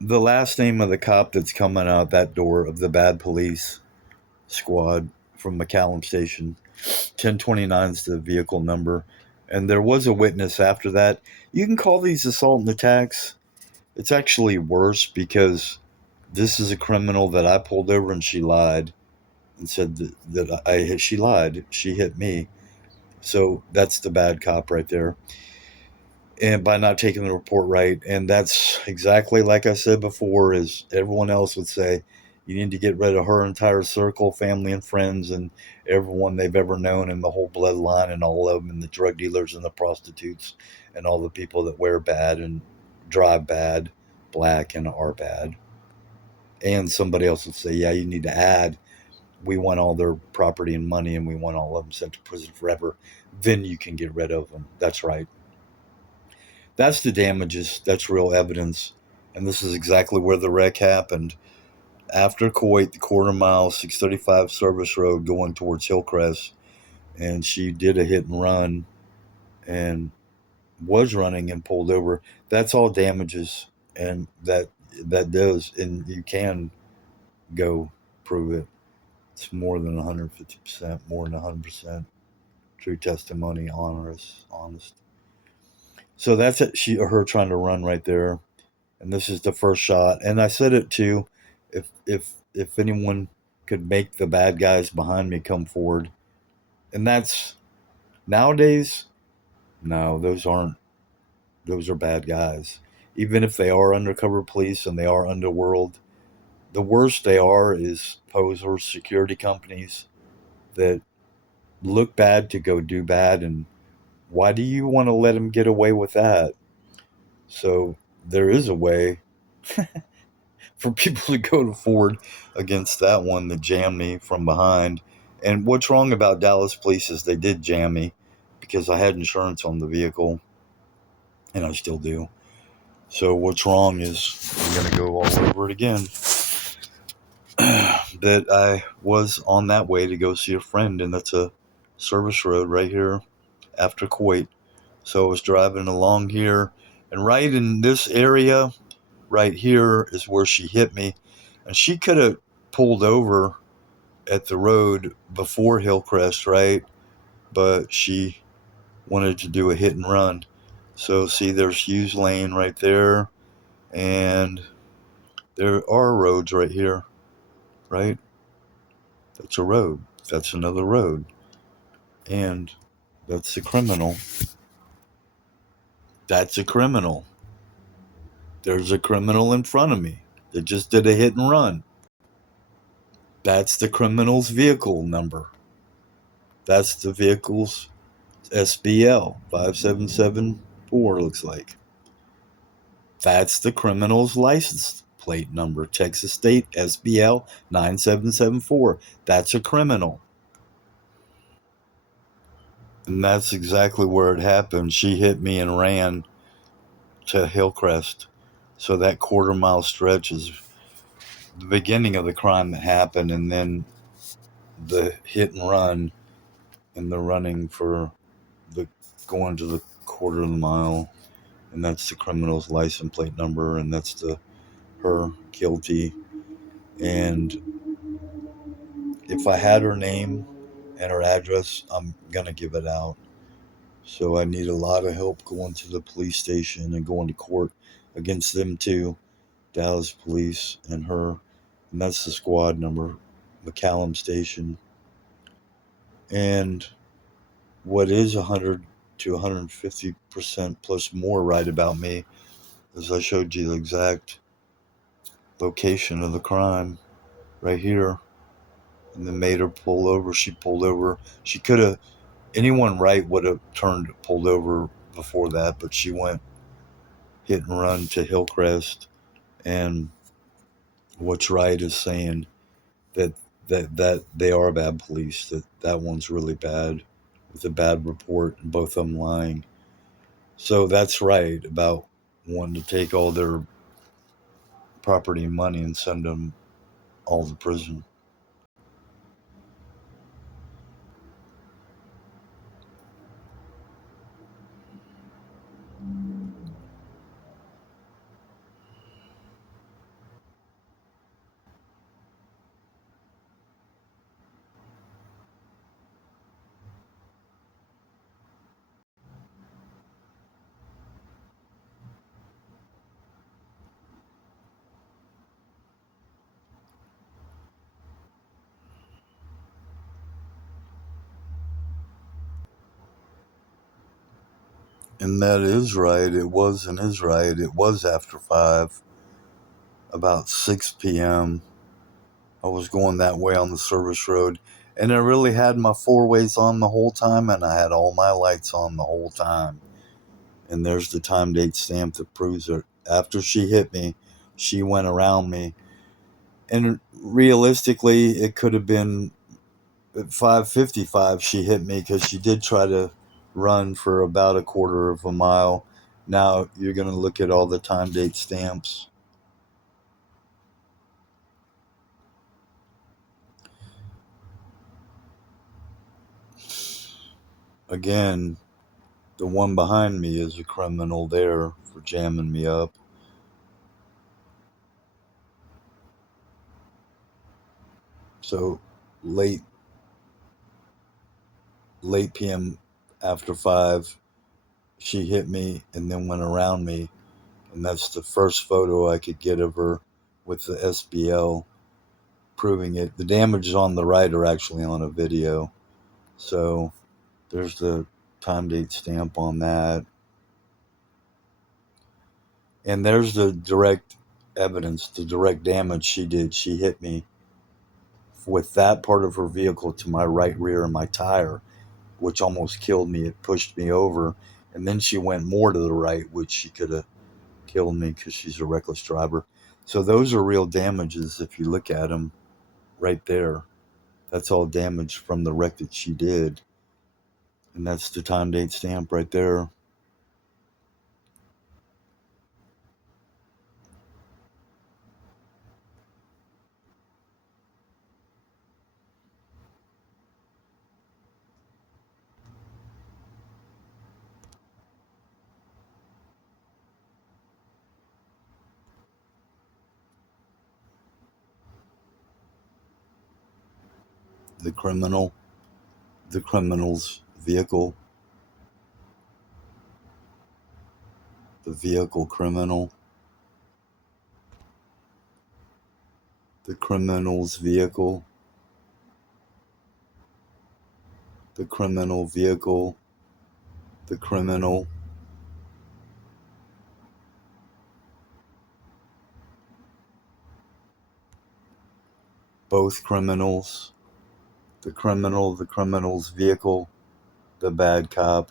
The last name of the cop that's coming out that door of the bad police squad from McCallum Station. 1029 is the vehicle number. And there was a witness after that. You can call these assault and attacks. It's actually worse because this is a criminal that I pulled over and she lied and said that she lied. She hit me. So that's the bad cop right there. And by not taking the report right, and that's exactly like I said before, as everyone else would say, you need to get rid of her entire circle, family and friends, and everyone they've ever known, and the whole bloodline, and all of them, and the drug dealers and the prostitutes, and all the people that wear bad and drive bad, black and are bad. And somebody else would say, yeah, you need to add, we want all their property and money, and we want all of them sent to prison forever. Then you can get rid of them. That's right. That's the damages. That's real evidence. And this is exactly where the wreck happened. After Kuwait, the quarter mile, 635 service road going towards Hillcrest. And she did a hit and run and was running and pulled over. That's all damages. And that does. And you can go prove it. It's more than 150%, more than 100% true testimony, honest. So that's it. Her trying to run right there. And this is the first shot. And I said it too. If anyone could make the bad guys behind me come forward, and that's nowadays. No, those aren't. Those are bad guys. Even if they are undercover police and they are underworld, the worst they are is posers, security companies that look bad to go do bad. And why do you want to let them get away with that? So there is a way for people to go forward against that one that jammed me from behind. And what's wrong about Dallas police is they did jam me because I had insurance on the vehicle, and I still do. So what's wrong is I'm going to go all over it again. That I was on that way to go see a friend, and that's a service road right here after Kuwait. So I was driving along here, and right in this area, right here is where she hit me, and she could have pulled over at the road before Hillcrest, right? But she wanted to do a hit and run. So see, there's Hughes Lane right there, and there are roads right here, right? That's a road. That's another road, and that's a criminal. That's a criminal. There's a criminal in front of me that just did a hit and run. That's the criminal's vehicle number. That's the vehicle's SBL 5774 looks like. That's the criminal's license plate number, Texas State SBL 9774. That's a criminal. And that's exactly where it happened. She hit me and ran to Hillcrest. So that quarter mile stretch is the beginning of the crime that happened, and then the hit and run and the running for the going to the quarter of the mile, and that's the criminal's license plate number, and that's the her guilty. And if I had her name and her address, I'm gonna give it out. So I need a lot of help going to the police station and going to court against them too, Dallas Police and her, and that's the squad number, McCallum Station. And what is 100 to 150% plus more right about me is I showed you the exact location of the crime right here, and then made her pull over. She pulled over. She could have, anyone right would have pulled over before that, but she went hit and run to Hillcrest. And what's right is saying that that they are bad police. That one's really bad with a bad report, and both of them lying. So that's right about wanting to take all their property and money and send them all to prison. And that is right. It was and is right. It was after 5, about 6 p.m. I was going that way on the service road. And I really had my four ways on the whole time, and I had all my lights on the whole time. And there's the time date stamp that proves it. After she hit me, she went around me. And realistically, it could have been at 5:55 she hit me because she did try to run for about a quarter of a mile. Now you're going to look at all the time date stamps. Again, the one behind me is a criminal there for jamming me up. So late PM after 5, she hit me and then went around me, and that's the first photo I could get of her with the SBL proving it. The damages on the right are actually on a video. So there's the time date stamp on that. And there's the direct evidence, the direct damage she did. She hit me with that part of her vehicle to my right rear and my tire, which almost killed me. It pushed me over. And then she went more to the right, which she could have killed me because she's a reckless driver. So those are real damages if you look at them right there. That's all damage from the wreck that she did. And that's the time date stamp right there. The criminal, the criminal's vehicle, the vehicle criminal, the criminal's vehicle, the criminal vehicle, the criminal, both criminals, the criminal, the criminal's vehicle, the bad cop.